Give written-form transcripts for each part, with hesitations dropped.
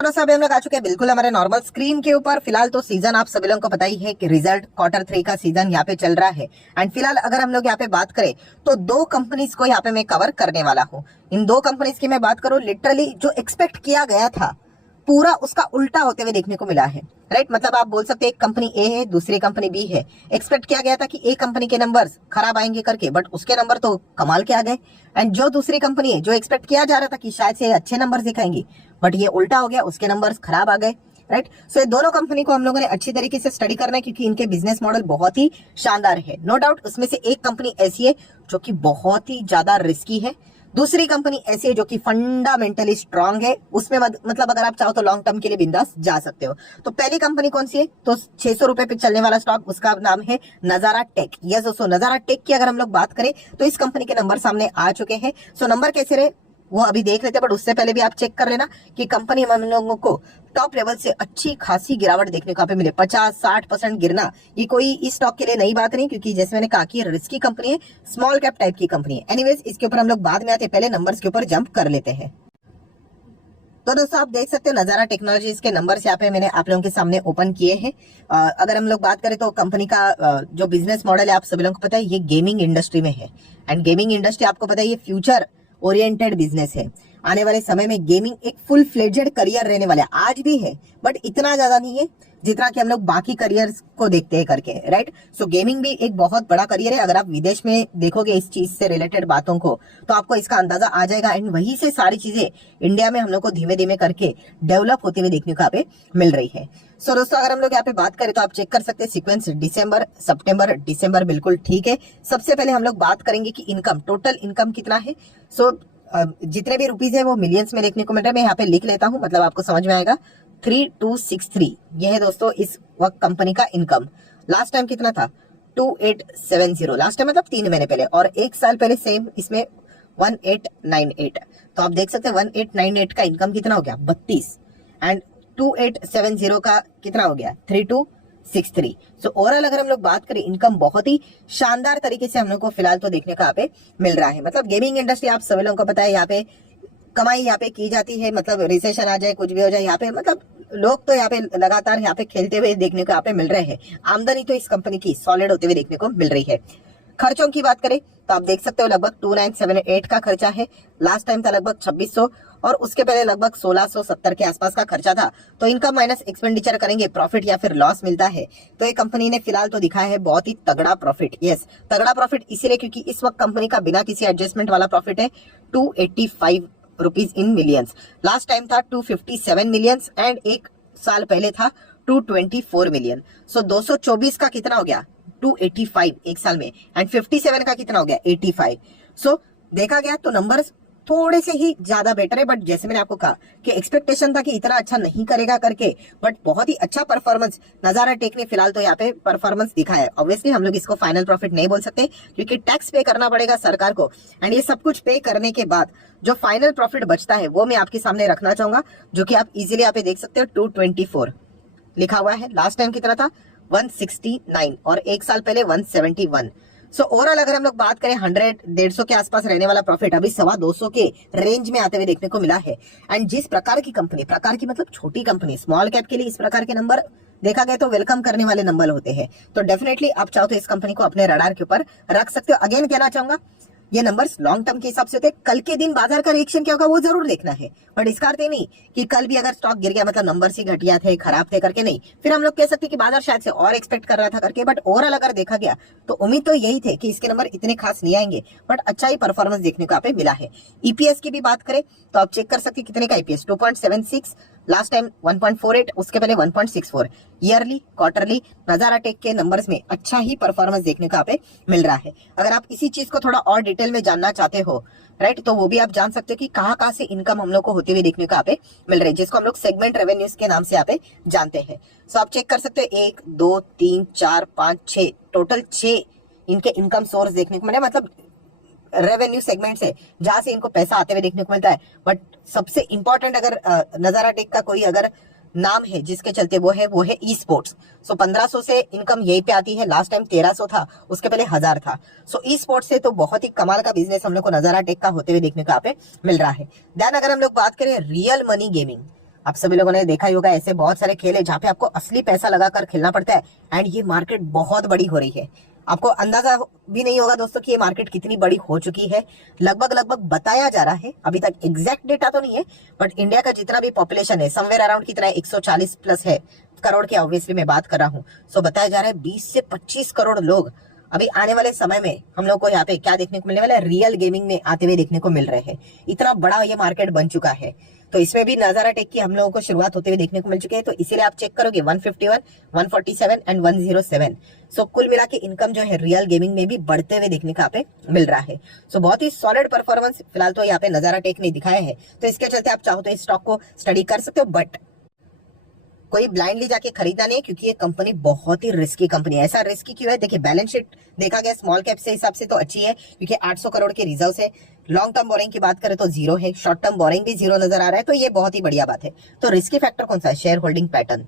तो सब हम लोग आ चुके हैं बिल्कुल हमारे नॉर्मल स्क्रीन के ऊपर। फिलहाल तो सीजन आप सभी लोगों को पता ही है कि रिजल्ट Q3 का सीजन यहाँ पे चल रहा है। एंड फिलहाल अगर हम लोग यहाँ पे बात करें तो दो कंपनीज को यहाँ पे मैं कवर करने वाला हूँ। इन दो कंपनीज की मैं बात करूँ, लिटरली जो एक्सपेक्ट किया गया था पूरा उसका उल्टा होते हुए देखने को मिला है। राइट, मतलब आप बोल सकते हैं एक कंपनी ए है, दूसरी कंपनी बी है। एक्सपेक्ट किया गया था कि ए कंपनी के नंबर्स खराब आएंगे करके, बट उसके नंबर तो कमाल के आ गए। एंड जो दूसरी कंपनी है, जो एक्सपेक्ट किया जा रहा था कि शायद से अच्छे नंबर दिखाएंगी, बट ये उल्टा हो गया, उसके नंबर्स खराब आ गए। राइट, सो ये दोनों कंपनी को हम लोगों ने अच्छी तरीके से स्टडी करना है, क्योंकि इनके बिजनेस मॉडल बहुत ही शानदार है। नो डाउट उसमें से एक कंपनी ऐसी है जो कि बहुत ही ज्यादा रिस्की है, दूसरी कंपनी ऐसी है जो कि फंडामेंटली स्ट्रांग है। उसमें मतलब अगर आप चाहो तो लॉन्ग टर्म के लिए बिंदास जा सकते हो। तो पहली कंपनी कौन सी है? तो 600 रुपए पे चलने वाला स्टॉक, उसका नाम है नजारा टेक। यस दोस्तों, नजारा टेक की अगर हम लोग बात करें तो इस कंपनी के नंबर सामने आ चुके हैं। सो नंबर कैसे रहे वो अभी देख लेते हैं, बट उससे पहले भी आप चेक कर लेना कि कंपनी हम लोगों को टॉप लेवल से अच्छी खासी गिरावट देखने को यहाँ पे मिले। 50-60% गिरना ये कोई इस स्टॉक के लिए नई बात नहीं, क्योंकि जैसे मैंने कहा कि रिस्की कंपनी है, स्मॉल कैप टाइप की कंपनी है। एनीवेज, इसके ऊपर हम लोग बाद में आते हैं, पहले नंबर्स के ऊपर जंप कर लेते हैं। तो दोस्तों आप देख सकते हो नजारा टेक्नोलॉजीज के नंबर्स यहाँ पे मैंने आप लोगों के सामने ओपन किए हैं। अगर हम लोग बात करें तो कंपनी का जो बिजनेस मॉडल है आप सभी लोगों को पता है, ये गेमिंग इंडस्ट्री में है। एंड गेमिंग इंडस्ट्री आपको पता है ये फ्यूचर ओरिएंटेड बिजनेस है। आने वाले समय में गेमिंग एक फुल फ्लेजेड करियर रहने वाला है, आज भी है बट इतना ज्यादा नहीं है जितना कि हम लोग बाकी करियर्स को देखते हैं करके। राइट, सो गेमिंग भी एक बहुत बड़ा करियर है। अगर आप विदेश में देखोगे इस चीज से रिलेटेड बातों को तो आपको इसका अंदाजा आ जाएगा। एंड वहीं से सारी चीजें इंडिया में हम लोग को धीमे धीमे करके डेवलप होते हुए देखने को यहाँ पे मिल रही है। सो दोस्तों अगर हम लोग यहाँ पे बात करें तो आप चेक कर सकते हैं सीक्वेंस दिसंबर, सितंबर, दिसंबर बिल्कुल ठीक है। सबसे पहले हम लोग बात करेंगे कि इनकम, टोटल इनकम कितना है। सो जितने भी रुपीज है वो मिलियंस में देखने को मिल रहा है। मैं यहाँ पे लिख लेता हूँ, मतलब आपको समझ में आएगा। 3263 ये है दोस्तों इस वक्त कंपनी का इनकम। लास्ट टाइम कितना था? 2870। लास्ट टाइम मतलब 3 महीने पहले, और एक साल पहले सेम इसमें 1898। तो आप देख सकते हैं 1898 का इनकम कितना हो गया? 32। एंड 2870 का कितना हो गया? 3263। सो ओवरऑल अगर हम लोग बात करें इनकम बहुत ही शानदार तरीके से हम लोग को फिलहाल तो देखने को यहाँ पे मिल रहा है। मतलब गेमिंग इंडस्ट्री आप सभी लोगों को पता है, यहाँ पे कमाई यहाँ पे की जाती है। मतलब रिसेशन आ जाए, कुछ भी हो जाए, यहाँ पे मतलब लोग तो यहाँ पे लगातार यहाँ पे खेलते हुए देखने को यहाँ पे मिल रहे हैं। आमदनी तो इस कंपनी की सॉलिड होते हुए देखने को मिल रही है। खर्चों की बात करें तो आप देख सकते हो लगभग 2978 का खर्चा है। लास्ट टाइम था लगभग 2600, और उसके पहले लगभग 1670 के आसपास का खर्चा था। तो इनकम माइनस एक्सपेंडिचर करेंगे, प्रॉफिट या फिर लॉस मिलता है। तो ये कंपनी ने फिलहाल तो दिखाया है बहुत ही तगड़ा प्रॉफिट। यस, तगड़ा प्रॉफिट इसीलिए क्योंकि इस वक्त कंपनी का बिना किसी एडजस्टमेंट वाला प्रॉफिट है 285 rupees in millions. Last time था 257 मिलियंस, एंड एक साल पहले था 224 मिलियन। सो 224 का कितना हो गया? 285 एक साल में। एंड 57 का कितना हो गया? 85। सो देखा गया तो नंबर्स थोड़े से ही ज्यादा बेटर है, बट जैसे मैंने आपको कहा कि एक्सपेक्टेशन था कि इतना अच्छा नहीं करेगा करके, बट बहुत ही अच्छा परफॉर्मेंस नजारा टेक ने फिलहाल तो यहाँ पे परफॉर्मेंस दिखाया है। ऑब्वियसली हम लोग इसको फाइनल प्रॉफिट नहीं बोल सकते, क्योंकि टैक्स पे करना पड़ेगा सरकार को। एंड ये सब कुछ पे करने के बाद जो फाइनल प्रॉफिट बचता है वो मैं आपके सामने रखना चाहूंगा, जो कि आप इजिली यहाँ पे देख सकते हो 224 लिखा हुआ है। लास्ट टाइम कितना था? 169, और एक साल पहले 171। सो ओवरऑल अगर हम लोग बात करें 100-150 के आसपास रहने वाला प्रॉफिट अभी 225 के रेंज में आते हुए देखने को मिला है। एंड जिस प्रकार की कंपनी, प्रकार की मतलब छोटी कंपनी, स्मॉल कैप के लिए इस प्रकार के नंबर देखा गया तो वेलकम करने वाले नंबर होते हैं। तो डेफिनेटली आप चाहो तो इस कंपनी को अपने रडार के ऊपर रख सकते हो। अगेन कहना चाहूंगा ये नंबर्स लॉन्ग टर्म के हिसाब से होते हैं। कल के दिन बाजार का रिएक्शन क्या होगा वो जरूर देखना है, बट इसका अर्थ नहीं कि कल भी अगर स्टॉक गिर गया मतलब नंबर्स ही घटिया थे, खराब थे करके नहीं। फिर हम लोग कह सकते हैं कि बाजार शायद से और एक्सपेक्ट कर रहा था करके, बट ओवरऑल अगर देखा गया तो उम्मीद तो यही थे कि इसके नंबर इतने खास नहीं आएंगे, बट अच्छा ही परफॉर्मेंस देखने को यहाँ पे मिला है। ईपीएस की भी बात करें तो आप चेक कर सकते हैं कितने का ईपीएस, 2.76। लास्ट टाइम 1.48, उसके पहले 1.64। ईयरली, क्वार्टरली नजारा टेक के नंबर्स में अच्छा ही परफॉर्मेंस देखने को यहाँ पे मिल रहा है। अगर आप इसी चीज को थोड़ा और डिटेल में जानना चाहते हो, राइट, तो वो भी आप जान सकते हो कि कहाँ कहाँ से इनकम हम लोग को होते हुए देखने को यहाँ पे मिल रही है, जिसको हम लोग सेगमेंट रेवेन्यूज के नाम से यहाँ पे जानते हैं। सो आप चेक कर सकते हो 1, 2, 3, 4, 5, 6, टोटल 6 इनके इनकम सोर्स देखने को मिले। मतलब रेवेन्यू सेगमेंट से जहां से इनको पैसा आते हुए देखने को मिलता है। बट सबसे इंपॉर्टेंट अगर नजारा टेक का कोई अगर नाम है जिसके चलते वो है ई स्पोर्ट्स। सो 1500 से इनकम यही पे आती है। लास्ट टाइम 1300 था, उसके पहले 1000 था। सो ई स्पोर्ट्स से तो बहुत ही कमाल का बिजनेस हम लोग को नजारा टेक का होते हुए देखने को यहाँ पे मिल रहा है। देन अगर हम लोग बात करें रियल मनी गेमिंग, आप सभी लोगों ने देखा ही होगा, ऐसे बहुत सारे खेल है जहाँ पे आपको असली पैसा लगाकर खेलना पड़ता है एंड ये मार्केट बहुत बड़ी हो रही है। आपको अंदाजा भी नहीं होगा दोस्तों कि ये मार्केट कितनी बड़ी हो चुकी है। लगभग लगभग बताया जा रहा है, अभी तक एग्जैक्ट डेटा तो नहीं है, बट इंडिया का जितना भी पॉपुलेशन है समवेयर अराउंड कितना है, 140 प्लस है करोड़ की, ऑब्वियसली मैं बात कर रहा हूँ। सो बताया जा रहा है 20 से 25 करोड़ लोग अभी आने वाले समय में हम लोग को यहाँ पे क्या देखने को मिलने वाला है, रियल गेमिंग में आते हुए देखने को मिल रहे हैं। इतना बड़ा ये मार्केट बन चुका है। तो इसमें भी नजारा टेक की हम लोगों को शुरुआत होते हुए देखने को मिल चुके हैं। तो इसीलिए आप चेक करोगे 151, 147 एंड 107। सो कुल मिला के इनकम जो है रियल गेमिंग में भी बढ़ते हुए देखने का यहाँ पे मिल रहा है। सो बहुत ही सॉलिड परफॉर्मेंस फिलहाल तो यहाँ पे नजारा टेक ने दिखाया है। तो इसके चलते आप चाहो तो इस स्टॉक को स्टडी कर सकते हो, बट कोई ब्लाइंडली जाके खरीदना नहीं है, क्योंकि ये कंपनी बहुत ही रिस्की कंपनी है। ऐसा रिस्की क्यों है, देखिए बैलेंस शीट देखा गया स्मॉल कैप से हिसाब से तो अच्छी है, क्योंकि 800 करोड़ के रिजर्व है। लॉन्ग टर्म बोरिंग की बात करें तो जीरो है, शॉर्ट टर्म बोरिंग भी जीरो नजर आ रहा है, तो ये बहुत ही बढ़िया बात है। तो रिस्की फैक्टर कौन सा है, शेयर होल्डिंग पैटर्न,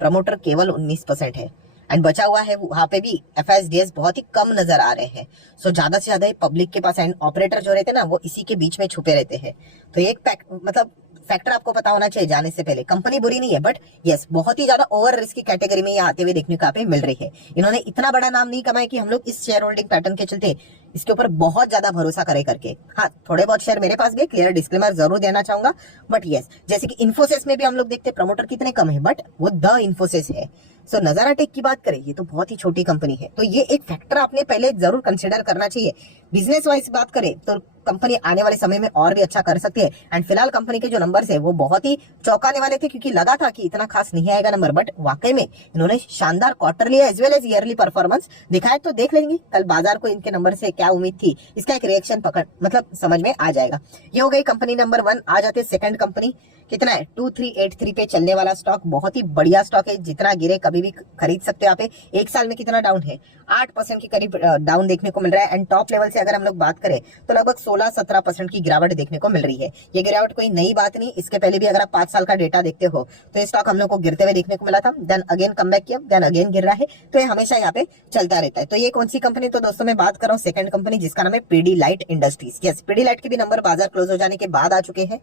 प्रमोटर केवल 19% है एंड बचा हुआ है वहां पे भी एफएसडीएस बहुत ही कम नजर आ रहे हैं। सो ज्यादा से ज्यादा पब्लिक के पास एंड ऑपरेटर जो रहते हैं ना वो इसी के बीच में छुपे रहते हैं। तो एक मतलब फैक्टर आपको पता होना चाहिए जाने से पहले। कंपनी बुरी नहीं है, बट यस बहुत ही ज्यादा ओवर रिस्क की कैटेगरी में ये आते हुए देखने को यहाँ पे मिल रही है। इन्होंने इतना बड़ा नाम नहीं कमाया कि हम लोग इस शेयर होल्डिंग पैटर्न के चलते इसके ऊपर बहुत ज्यादा भरोसा करे करके। हाँ, थोड़े बहुत शेयर मेरे पास भी, क्लियर डिस्क्लेमर जरूर देना चाहूंगा, बट यस जैसे कि इन्फोसिस में भी हम लोग देखते हैं प्रमोटर कितने कम है, बट वो द इन्फोसिस है। सो नजारा टेक की बात करें, ये तो बहुत ही छोटी कंपनी है, तो ये एक फैक्टर आपने पहले जरूर कंसिडर करना चाहिए। बिजनेस वाइज बात करें तो कंपनी आने वाले समय में और भी अच्छा कर सकती है एंड फिलहाल कंपनी के जो नंबर्स है वो बहुत ही चौंकाने वाले थे, क्योंकि लगा था कि इतना खास नहीं आएगा नंबर, बट वाकई में इन्होंने शानदार quarterly as well as yearly performance दिखाया। तो देख लेंगे कल बाजार को इनके नंबर से क्या उम्मीद थी, इसका एक रिएक्शन पकड़ मतलब समझ में आ जाएगा। ये हो गई कंपनी नंबर 1। आ जाते सेकंड कंपनी, कितना है 2383 पे चलने वाला स्टॉक, बहुत ही बढ़िया स्टॉक है, जितना गिरे कभी भी खरीद सकते हो। यहाँ पे एक साल में कितना डाउन है, 8% की करीब डाउन देखने को मिल रहा है एंड टॉप लेवल से अगर हम लोग बात करें तो लगभग 16-17% की गिरावट देखने को मिल रही है। ये गिरावट कोई नई बात नहीं, इसके पहले भी अगर आप 5 साल का डेटा देखते हो तो ये स्टॉक हम लोग को गिरते हुए देखने को मिला था, देन अगेन कम बैक किया, देन अगेन गिर रहा है। तो ये हमेशा यहाँ पे चलता रहता है। तो ये कौन सी कंपनी, तो दोस्तों मैं बात कर रहा हूँ सेकंड कंपनी, जिसका नाम है पीडीलाइट इंडस्ट्रीज। यस, पीडीलाइट के भी नंबर बाजार क्लोज हो जाने के बाद आ चुके हैं,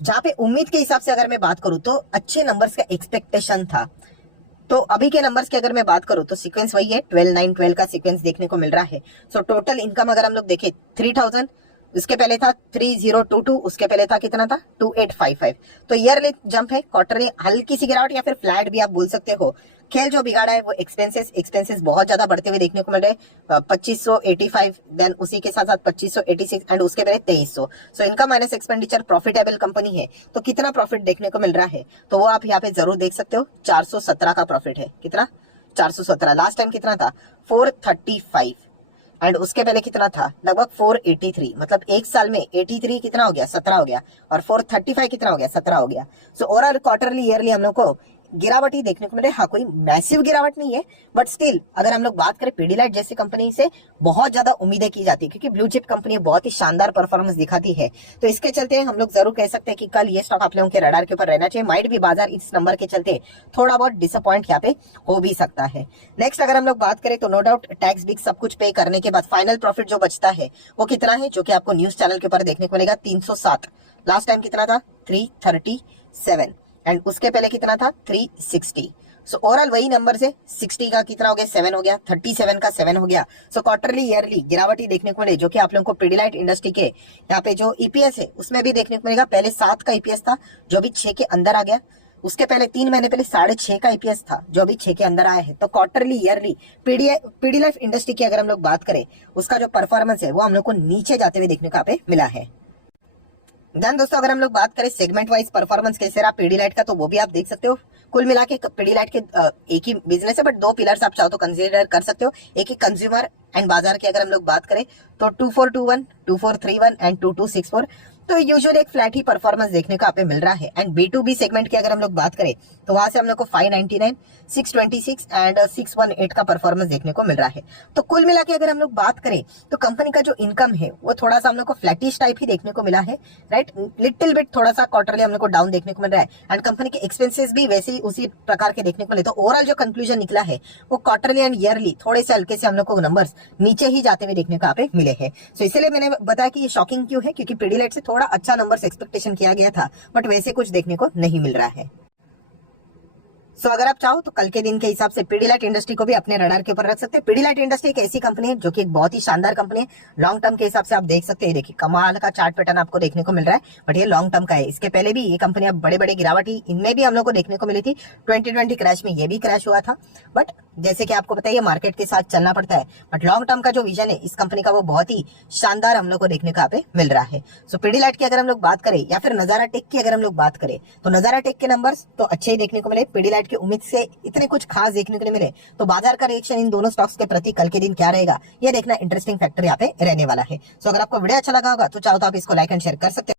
जहां पे उम्मीद के हिसाब से अगर मैं बात करूं तो अच्छे नंबर्स का एक्सपेक्टेशन था। तो अभी के नंबर्स की अगर मैं बात करूं तो सीक्वेंस वही है, 12-9-12 का सीक्वेंस देखने को मिल रहा है। सो टोटल इनकम अगर हम लोग देखें 3000, उसके पहले था 3022, उसके पहले था कितना था 2855। तो ईयरली जंप है, क्वार्टरली हल्की सी गिरावट या फिर फ्लैट भी आप बोल सकते हो। खेल जो बिगाड़ा है वो एक्सपेंसेस बहुत ज्यादा बढ़ते हुए देखने को मिल रहे हैं, 2585, देन उसी के साथ साथ 2586 एंड उसके पहले 2300। So income minus expenditure profitable company है। तो कितना प्रॉफिट देखने को मिल रहा है तो वो आप यहाँ पे जरूर देख सकते हो, 417 का प्रॉफिट है। कितना, 417। लास्ट टाइम कितना था 435 एंड उसके पहले कितना था लगभग 483। मतलब एक साल में 83 कितना हो गया, 17 हो गया, और 435 कितना हो गया, 17 हो गया। सो ओवरऑल क्वार्टरली ईयरली हम लोग को गिरावट ही देखने को मिले। हाँ, कोई मैसिव गिरावट नहीं है, बट स्टिल अगर हम लोग बात करें पीडीलाइट जैसी कंपनी से बहुत ज्यादा उम्मीदें की जाती है, क्योंकि ब्लू चिप कंपनी बहुत ही शानदार परफॉर्मेंस दिखाती है। तो इसके चलते हम लोग जरूर कह सकते हैं कि कल ये स्टॉक आप लोगों के रडार के ऊपर रहना चाहिए। माइट भी बाजार इस नंबर के चलते थोड़ा बहुत डिसअपॉइंट यहाँ पे हो भी सकता है। नेक्स्ट अगर हम लोग बात करें तो नो डाउट टैक्स बिग सब कुछ पे करने के बाद फाइनल प्रॉफिट जो बचता है वो कितना है, जो कि आपको न्यूज चैनल के ऊपर देखने को मिलेगा 307। लास्ट टाइम कितना था 337 एंड उसके पहले कितना था 360। सो ओवरऑल वही नंबर से 60 का कितना हो गया, 7 हो गया, 37 का 7 हो गया। सो क्वार्टरली ईयरली गिरावट ही देखने को मिले, जो कि आप लोगों को पीडीलाइट इंडस्ट्री के यहाँ पे जो ईपीएस है उसमें भी देखने को मिलेगा। पहले 7 का ईपीएस था जो अभी 6 के अंदर आ गया, उसके पहले 3 महीने पहले 6.5 का ईपीएस था जो अभी 6 के अंदर आया है। तो क्वार्टरली ईयरली पीडीलाइट इंडस्ट्री की अगर हम लोग बात करें उसका जो परफॉर्मेंस है वो हम लोग को नीचे जाते हुए देखने को यहाँ पे मिला है। देन दोस्तों अगर हम लोग बात करें सेगमेंट वाइज परफॉर्मेंस कैसे रहा पीडीलाइट का, तो वो भी आप देख सकते हो। कुल मिला के पीडीलाइट के एक ही बिजनेस है, बट 2 पिलर्स आप चाहो तो कंसीडर कर सकते हो। एक ही कंज्यूमर एंड बाजार की अगर हम लोग बात करें तो 2421, 2431 एंड 2264। तो यूजुअली एक फ्लैट ही परफॉर्मेंस देखने को यहाँ पे मिल रहा है। एंड B2B सेगमेंट की अगर हम लोग बात करें तो वहां से हम लोग को 599, 626 एंड 618 का परफॉर्मेंस देखने को मिल रहा है। तो कुल मिला के अगर हम लोग बात करें तो कंपनी का जो इनकम है वो थोड़ा सा हम लोग को फ्लैटिश टाइप ही देखने को मिला है, राइट, लिटिल बिट थोड़ा सा क्वार्टरली हम लोग को डाउन देखने को मिल रहा है एंड कंपनी के एक्सपेंसेस भी वैसे ही उसी प्रकार के देखने को मिले। तो ओवरऑल जो कंक्लूजन निकला है वो क्वार्टरली एंड ईयरली थोड़े से हल्के से हम लोग को नंबर्स नीचे ही जाते हुए देखने को यहाँ पे मिले हैं। सो इसलिए मैंने बताया कि ये शॉकिंग क्यों है, क्योंकि पीडीलाइट से थोड़ा अच्छा नंबर्स एक्सपेक्टेशन किया गया था, बट वैसे कुछ देखने को नहीं मिल रहा है। सो अगर आप चाहो तो कल के दिन के हिसाब से पीडीलाइट इंडस्ट्री को भी अपने रडार के ऊपर रख सकते हैं। पीडीलाइट इंडस्ट्री एक ऐसी कंपनी है जो कि एक बहुत ही शानदार कंपनी है। लॉन्ग टर्म के हिसाब से आप देख सकते हैं, देखिए कमाल का चार्ट पैटर्न आपको देखने को मिल रहा है, बट ये लॉन्ग टर्म का है। इसके पहले भी ये कंपनी अब बड़े बड़े गिरावट ही इनमें भी हम लोग को देखने को मिली थी। 2020 क्रैश में ये भी क्रैश हुआ था, बट जैसे कि आपको पता है मार्केट के साथ चलना पड़ता है, बट लॉन्ग टर्म का जो विजन है इस कंपनी का वो बहुत ही शानदार हम लोग को देखने को यहाँ पे मिल रहा है। सो पीडीलाइट की अगर हम लोग बात करें या फिर नजारा टेक की अगर हम लोग बात करें तो नजारा टेक के नंबर्स तो अच्छे ही देखने को मिले। पीडीलाइट की उम्मीद से इतने कुछ खास देखने को नहीं मिले, तो बाजार का रिएक्शन इन दोनों स्टॉक्स के प्रति कल के दिन क्या रहेगा ये देखना इंटरेस्टिंग फैक्टर यहाँ पे रहने वाला है। सो अगर आपको वीडियो अच्छा लगा होगा तो चाहो तो आप इसको लाइक एंड शेयर कर सकते हैं।